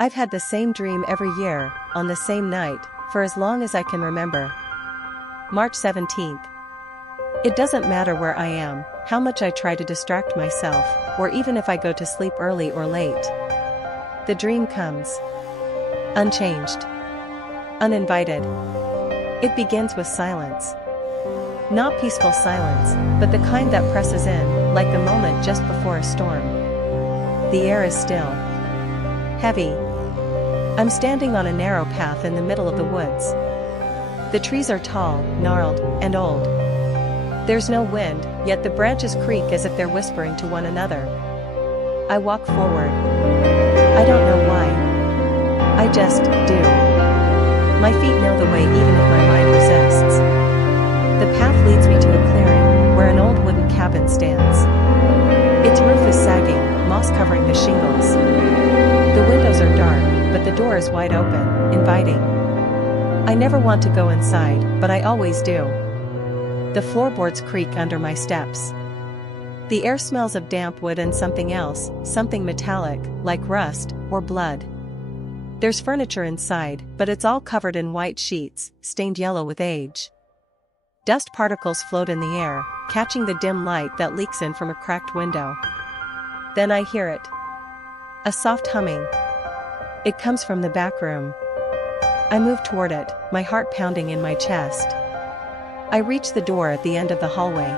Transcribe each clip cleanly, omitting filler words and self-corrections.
I've had the same dream every year, on the same night, for as long as I can remember. March 17th. It doesn't matter where I am, how much I try to distract myself, or even if I go to sleep early or late. The dream comes. Unchanged. Uninvited. It begins with silence. Not peaceful silence, but the kind that presses in, like the moment just before a storm. The air is still. Heavy. I'm standing on a narrow path in the middle of the woods. The trees are tall, gnarled, and old. There's no wind, yet the branches creak as if they're whispering to one another. I walk forward. I don't know why. I just do. My feet know the way even if my mind resists. The path leads me to a clearing, where an old wooden cabin stands. Its roof is sagging, moss covering the shingles. The windows are dark, but the door is wide open, inviting. I never want to go inside, but I always do. The floorboards creak under my steps. The air smells of damp wood and something else, something metallic, like rust or blood. There's furniture inside, but it's all covered in white sheets, stained yellow with age. Dust particles float in the air, catching the dim light that leaks in from a cracked window. Then I hear it. A soft humming. It comes from the back room. I move toward it, my heart pounding in my chest. I reach the door at the end of the hallway.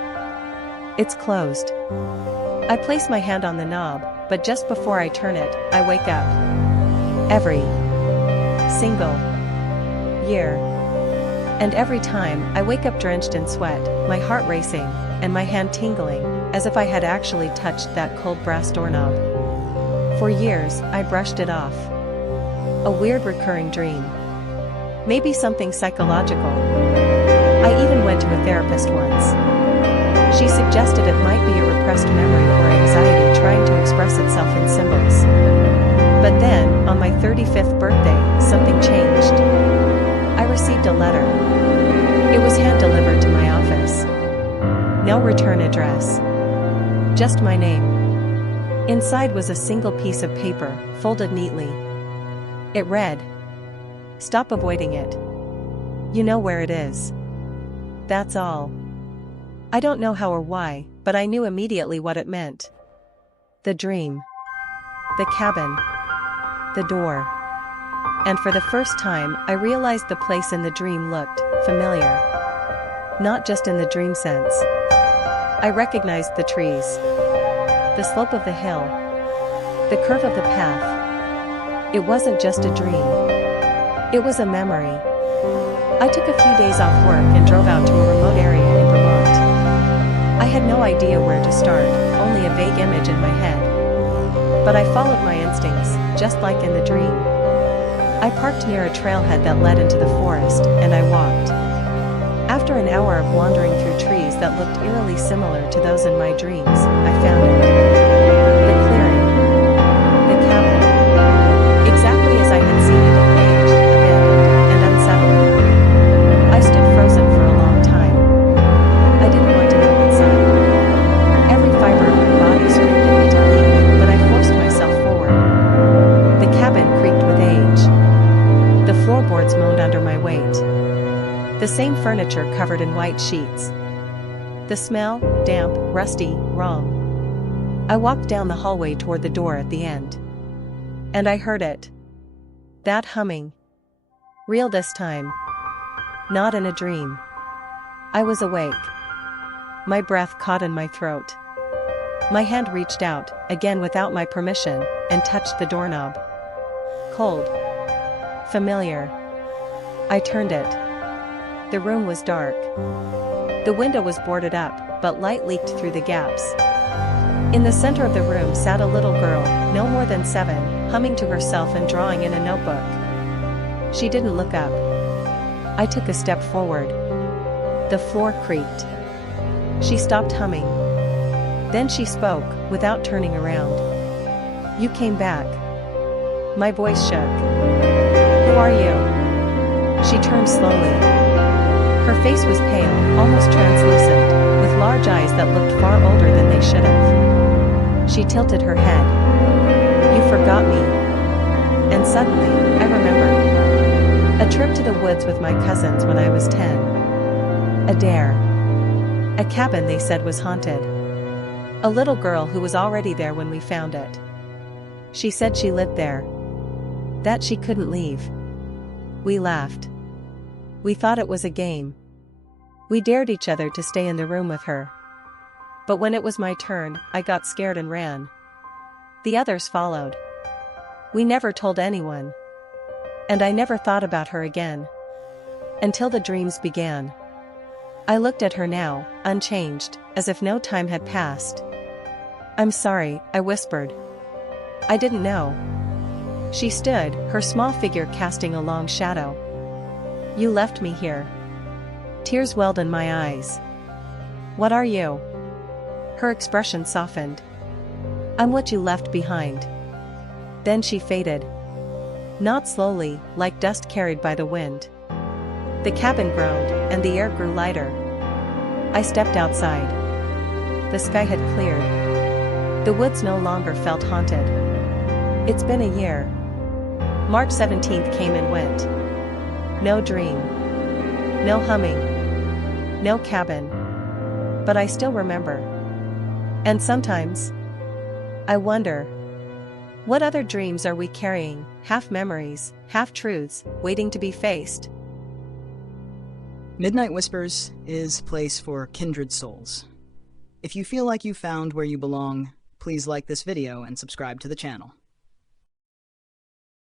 It's closed. I place my hand on the knob, but just before I turn it, I wake up. Every single year. And every time, I wake up drenched in sweat, my heart racing, and my hand tingling, as if I had actually touched that cold brass doorknob. For years, I brushed it off. A weird recurring dream. Maybe something psychological. I even went to a therapist once. She suggested it might be a repressed memory or anxiety trying to express itself in symbols. But then, on my 35th birthday, something changed. I received a letter. It was hand-delivered to my office. No return address. Just my name. Inside was a single piece of paper, folded neatly. It read, "Stop avoiding it. You know where it is." That's all. I don't know how or why, but I knew immediately what it meant. The dream. The cabin. The door. And for the first time, I realized the place in the dream looked familiar. Not just in the dream sense. I recognized the trees. The slope of the hill. The curve of the path. It wasn't just a dream. It was a memory. I took a few days off work and drove out to a remote area in Vermont. I had no idea where to start, only a vague image in my head. But I followed my instincts, just like in the dream. I parked near a trailhead that led into the forest, and I walked. After an hour of wandering through trees that looked eerily similar to those in my dreams, I found it. The clearing. The cabin. Exactly as I had seen it, aged, abandoned, and unsettled. I stood frozen for a long time. I didn't want to go inside. Every fiber of my body screamed at me to leave, but I forced myself forward. The cabin creaked with age. The floorboards moaned under my weight. The same furniture covered in white sheets. The smell, damp, rusty, wrong. I walked down the hallway toward the door at the end. And I heard it. That humming. Real this time. Not in a dream. I was awake. My breath caught in my throat. My hand reached out, again without my permission, and touched the doorknob. Cold. Familiar. I turned it. The room was dark. The window was boarded up, but light leaked through the gaps. In the center of the room sat a little girl, no more than 7, humming to herself and drawing in a notebook. She didn't look up. I took a step forward. The floor creaked. She stopped humming. Then she spoke, without turning around. "You came back." My voice shook. "Who are you?" She turned slowly. Her face was pale, almost translucent, with large eyes that looked far older than they should have. She tilted her head. "You forgot me." and suddenly, I remembered. A trip to the woods with my cousins when I was 10. A dare. A cabin they said was haunted. A little girl who was already there when we found it. She said she lived there. That she couldn't leave. We laughed. We thought it was a game. We dared each other to stay in the room with her. But when it was my turn, I got scared and ran. The others followed. We never told anyone. And I never thought about her again. Until the dreams began. I looked at her now, unchanged, as if no time had passed. "I'm sorry," I whispered. "I didn't know." She stood, her small figure casting a long shadow. "You left me here." Tears welled in my eyes. "What are you?" Her expression softened. "I'm what you left behind." Then she faded. Not slowly, like dust carried by the wind. The cabin groaned, and the air grew lighter. I stepped outside. The sky had cleared. The woods no longer felt haunted. It's been a year. March 17th came and went. No dream. No humming. No cabin. But I still remember. And sometimes, I wonder, what other dreams are we carrying, half memories, half truths, waiting to be faced? Midnight Whispers is a place for kindred souls. If you feel like you found where you belong, please like this video and subscribe to the channel.